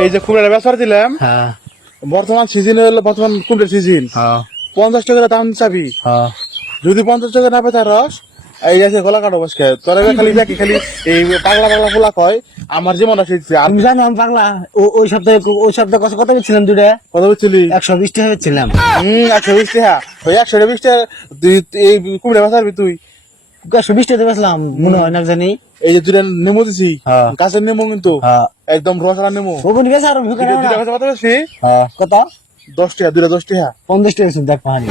এই যে কুমড়ার বেচার দিলাম, হ্যাঁ বর্তমান সিজন হলো বর্তমান কুমড়ার সিজন। হ্যাঁ 50 টাকা দাম চাবি, হ্যাঁ যদি 50 টাকা না পেতার রস এই গেছে গলা কাটো বসকে তোর খালি দেখি খালি এই পাগলা পাগলা ফুলা কয় আমার জীবন আছে। আমি জানো আমি পাগলা। ওই সপ্তাহে কত বেচছিলাম দুটা? কত বলছিলি? 120 টাকা বেচছিলাম। 120 টাকা। ওই 120 টাকা এই কুমড়া বেচারবি তুই? 120 টাকা বেচলাম মনে হয় না জানি। এই যে দুটা নেমু দিছি, হ্যাঁ। গাছের নেমু কিন্তু হ্যাঁ একদম রসালা নেমু। ওখানে গেছে আর দুটা বেচা কত বেশি? হ্যাঁ কত? 10 টাকা, দুটা 10 টাকা। 50 টাকা বেচুন দেখ পাহানি।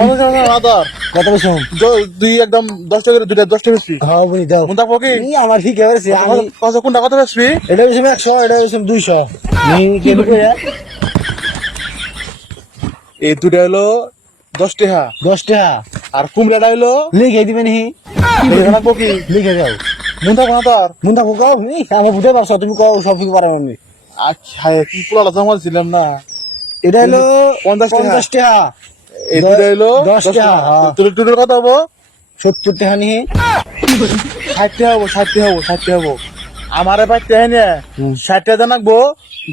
50 টাকা না ধর, কত বেচুন? দুই একদম 10 টাকা, দুটা 10 টাকা বেশি। হ্যাঁ বলি দাও। কোনটা পকি? এই আমার ঠিক আছে আমি কোনটা কত বেশি? এটা বেচুন 100, এটা বেচুন 200। নেই কে করে? এই দুটা হলো 10 টাকা 10 টাকা। আর কুমড়াটা হলো লিখে দিবেন হি। এখানে পকি লিখে দাও। কোনটা কোন তোর? মুন্ডা কোকাও নি আমি বুঝতে পারছো তুমি কও সব ঠিক পারো আমি। আচ্ছা কি পোলাটা জমা দিছিলাম না। এটা হলো 50 টাকা। 50 টাকা। এই দুটা হলো 10 টাকা। হ্যাঁ। তোর কত হবো? 70 টাকা নি। 60 টাকা হবো, 60 টাকা হবো, 60 টাকা হবো। আমারে পাইতে হয় না, 60 টাকা জানাকবো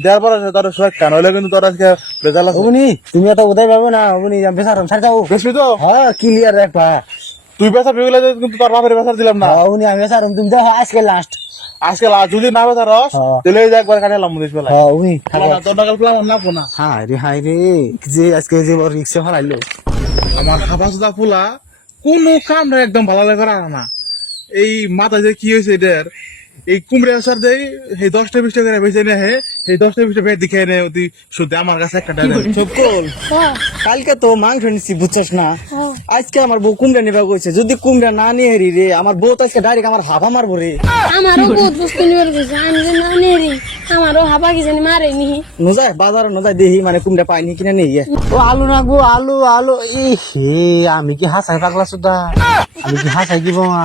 দেওয়ার পর আছে তোর সোয়াক কান হইলে কিন্তু তোর আজকে বেজাল আছে। ওনি তুমি এত উদয় পাবে না ওনি আমি বেসারম ছাড় যাও। বেশি তো হ্যাঁ ক্লিয়ার রাখবা। তুই বেচা পেগুলা কিন্তু তোর বাপের বেচার দিলাম না। হ্যাঁ উনি আমি বেসারম তুমি দেখো আজকে লাস্ট। আজকে যদি না বেচা রস হ্যাঁ। তাহলে এই যে একবার কাটালাম মুদিস বেলা। হ্যাঁ উনি তোর টাকা প্লান না না। হাই রে যে আজকে যে বড় রিক্সা ফলাইলো। আমার হাফাজদা ফুলা কোনো কাম না, একদম ভালো লাগে না। এই মাথা যে কি হয়েছে এটার, এই কুমড়ে আসার দেয় এই 10টা 20 টাকা বেঁচে নেয়, এই 10টা 20 টাকা দেখে নেয় অতি শুদ্ধ আমার কাছে একটা টাকা। চুপকল কালকে তো মাংস নিচ্ছি বুঝছস না, আজকে আমার বউ কুমড়া নিবা কইছে, যদি কুমড়া না নিয়ে হেরি রে আমার বউ তো আজকে ডাইরেক্ট আমার হাফা মারবো রে। আমারও বহুত বস্তু নিবার গেছে, আমি যে না নেরি আমারও হাবা কি জানি মারে নি। নজায় বাজার নজায় দেখি মানে কুমড়া পাইনি কিনা নেই। ও আলু রাখবো আলু আলু ই হে আমি কি হাসাই পাগলা সুদা, আমি কি হাসাই কি বাবা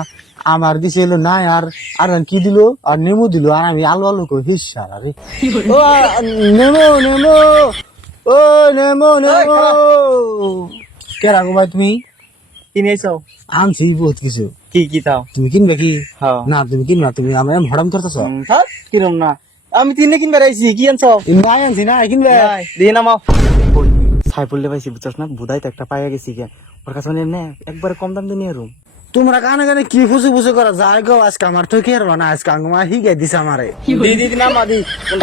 আমার দিছে এলো নাই আর আর কি দিল আর নেমু দিল আর আমি আলু আলু কই হিসার আরে ও নেমু নেমু ও নেমু নেমু কে রাখো ভাই তুমি কিনেছো? আনছি বহুত কিছু। কি কি তাও? তুমি কিনবে কি? হ্যাঁ। না তুমি কিনবে না, তুমি আমার ভড়াম করতেছ। কিরম না আমি তিনে কিনবে রাইছি, কি আনছো? নাই আনছি না কিনবে দিয়ে নামাও। ছাই পড়লে পাইছি বুঝছস না, বুধাই তো একটা পাইয়া গেছি কে ওর কাছে নে একবারে কম দাম দিয়ে নিয়ে রুম। তোমরা কানে কানে কি ফুসু ফুসু করা যায় গো, আজকে আমার তো কি হারবা না, আজকে আমার হিগে দিছে আমারে। দি দি নামা দি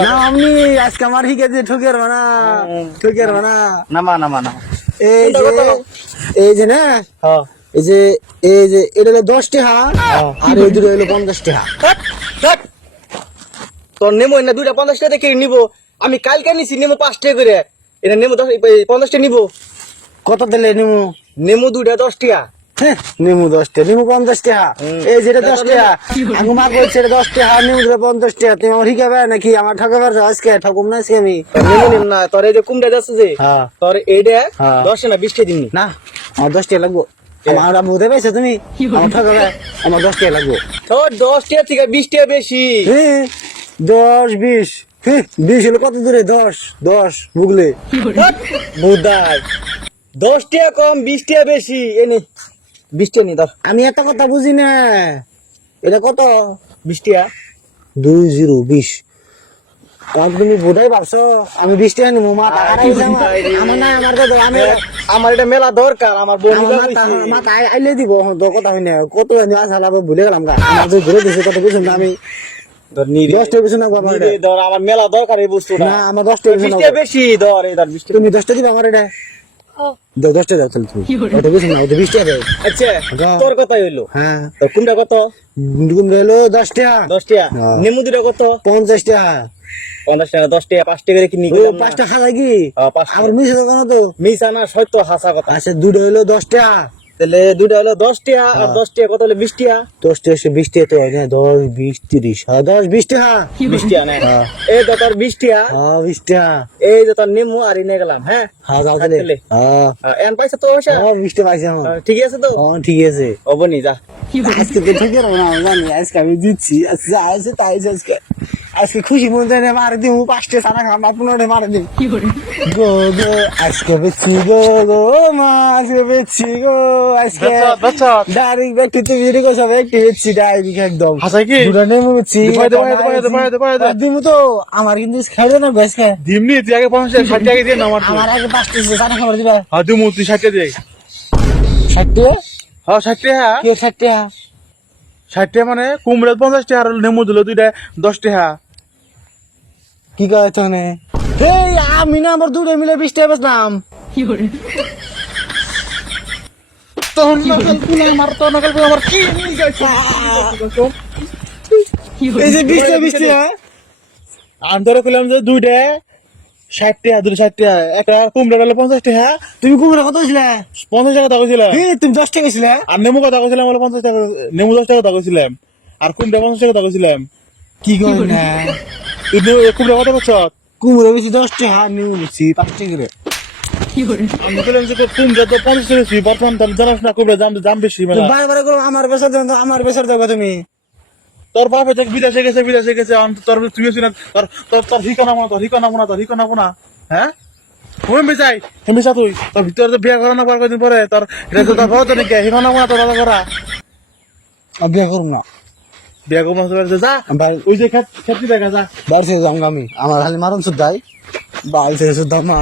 না আমি আজকে আমার হিগে দিয়ে ঠকে হারবা না, ঠকে হারবা না। নামা নামা নামা। এই যে এই যে না হ্যাঁ এই যে এটা হলো 10 টাকা আর এই দুটো হলো 50 টাকা। তোর নেমো না দুইটা 50 টাকা দেখে নিবো, আমি কালকে নিছি নেমো 5 টাকা করে, এটা নেমো 50 টাকা নিবো। কত দিলে নিমু? নেমো দুইটা 10 টাকা। নিমু 10 টাকা, নিমু 50 টাকা। এই যেটা 10 টাকা আমি মা কইছে 10 টাকা, নিমু 50 টাকা। তুমি আমার হিগাবে নাকি আমার ঠকাবার আজকে ঠকুম না আজকে আমি। নেমো নিম না, তোর এই যে কুমড়া যাচ্ছে যে হ্যাঁ তোর এইটা হ্যাঁ। 10 না 20 টাকা দিমনি। না আমার 10 টাকা লাগবো। আমার বুঝতে পাইছো তুমি আমার ঠকাবে, আমার 10 টাকা লাগবো। তোর 10 টাকা থেকে 20 টাকা বেশি। 10 20 20 হলো কত দূরে? 10 বুগলে বুধাই 10 টাকা কম 20 টাকা বেশি, এনে 20 টাকা নি ধর। আমি একটা কথা বুঝি না, এটা কত? 20 টাকা 20 তুমি বোধাই পারছো আমি 20 টাকা নিবো। মা টাকা রাখছে আমার না, আমার কথা আমি আমার এটা মেলা দরকার, আমার বোন মাথা আইলে দিব তো কথা হয় না। কত আসলে আবার ভুলে গেলাম আমার যে ঘুরে দিছে কত বুঝুন না আমি। ধর নিবি 10 টাকা বুঝুন না বাবা এটা। ধর আমার মেলা দরকার এই বস্তুটা। না আমার 10 টাকা 20 বুঝুন টাকা না। বেশি ধর, এই ধর 20 টাকা। তুমি 10 টাকা দিবা আমার এটা? দাও 10 টাকা দাও তাহলে তুমি। ওটা বুঝুন না, ওটা 20 টাকা দাও। আচ্ছা দাও। তোর কথাই হইলো। হ্যাঁ তো কোনটা কত? গুণ রইলো 10 টাকা। 10 টাকা। হ্যাঁ। নেমু দুটো কত? 50 টাকা। 50 টাকা 10 টাকা 5 টাকা করে কিনি। ও 5 টাকা খাওয়া কি? 5 আমার মিশে দোকান তো। মিছা না সত্য হাসা কথা। আচ্ছা দুটো হইলো 10 টাকা। তাহলে দুটো হলো 10 টাকা আর 10 টাকা কত হলো 20 টাকা। 10 টাকা 20 টাকা তো হয় না, 10 20 30 হ্যাঁ 10 20 টাকা। 20 টাকা না হ্যাঁ। এই তো তোর 20 টাকা, হ্যাঁ 20 টাকা। এই যে তোর নেমু আর নিয়ে গেলাম। হ্যাঁ হ্যাঁ যাও তাহলে। হ্যাঁ এন পয়সা তো অবশ্য হ্যাঁ 20 টাকা পাইছি আমার। ঠিক আছে তো? হ্যাঁ ঠিক আছে। অবনি যা। আজকে তো ঠিক আছে না আমি জানি, আজকে আমি দিচ্ছি আজকে যা আছে তাই আছে। আজকে খুশি মন জানে মারে দিব 5 টাকা সারা খাম আপনারে মারে দিব গো গো আজকে বেচি গো গো মা আজকে বেচি গো। আজকে বাচ্চা ডাইরেক্ট ব্যক্তি তুমি যদি কইছো ব্যক্তি হচ্ছি ডাইরেক্ট একদম হাসাই কি দুটা নেমে হচ্ছি দিমু তো আমার কিন্তু খাইলে না বেশ খায় দিমনি তুই আগে 50 60 টাকা দিয়ে না আমার আমার আগে 5 পিস জানা খাবার দিবা হ্যাঁ দিমু তুই 60 টাকা দে 60 টাকা হ্যাঁ 60 টাকা কে 60 টাকা 60 টাকা মানে কুমড়া 50 টাকা আর নেমু দিল তুইটা 10 টাকা কি কয় তোনে এই আমি না আমার দুটো মিলে 20 টাকা বেচলাম তখন নকল পুলা আমার তো নকল পুলা আমার কি এই যে 20 টাকা 20 টাকা আমি তোরে কইলাম যে দুইটা 60 টাকা 60 টাকা একটা কুমড়া গেল 50 টাকা তুমি কুমড়া কত ছিল 50 টাকা কইছিলাম এই তুমি 10 টাকা ছিল আর নেমু কথা কইছিলাম বলে 50 টাকা নেমু 10 টাকা কইছিলাম আর কুমড়া 50 টাকা কইছিলাম কি কই না তুই কুমড়া কত বছর কুমড়া বেশি 10 টাকা নিউ বেশি 5 টাকা করে আমি বললাম যে কুমড়া তো 50 টাকা ছিল বর্তমান দাম জানাস না কুমড়া দাম বেশি মেলা বারবার করে আমার বেচার দেন আমার বেচার দেবো তুমি তোর বাপে দেখ বিদেশে গেছে তোর তুই না তোর ঠিকানা মনে তোর ঠিকানা মনে হ্যাঁ তুমি যাই তুমি যা তুই তোর ভিতরে তো বিয়ে করা না কয়েক দিন পরে তোর এটা তো তোর ভালো নাকি ঠিকানা মনে তোর দাদা করা বিয়ে করুন না বিয়ে করবো যা ভাই ওই যে খেতে দেখা যা বাড়ছে যাম আমি আমার খালি মারুন শুদ্ধাই বাইল থেকে শুদ্ধ না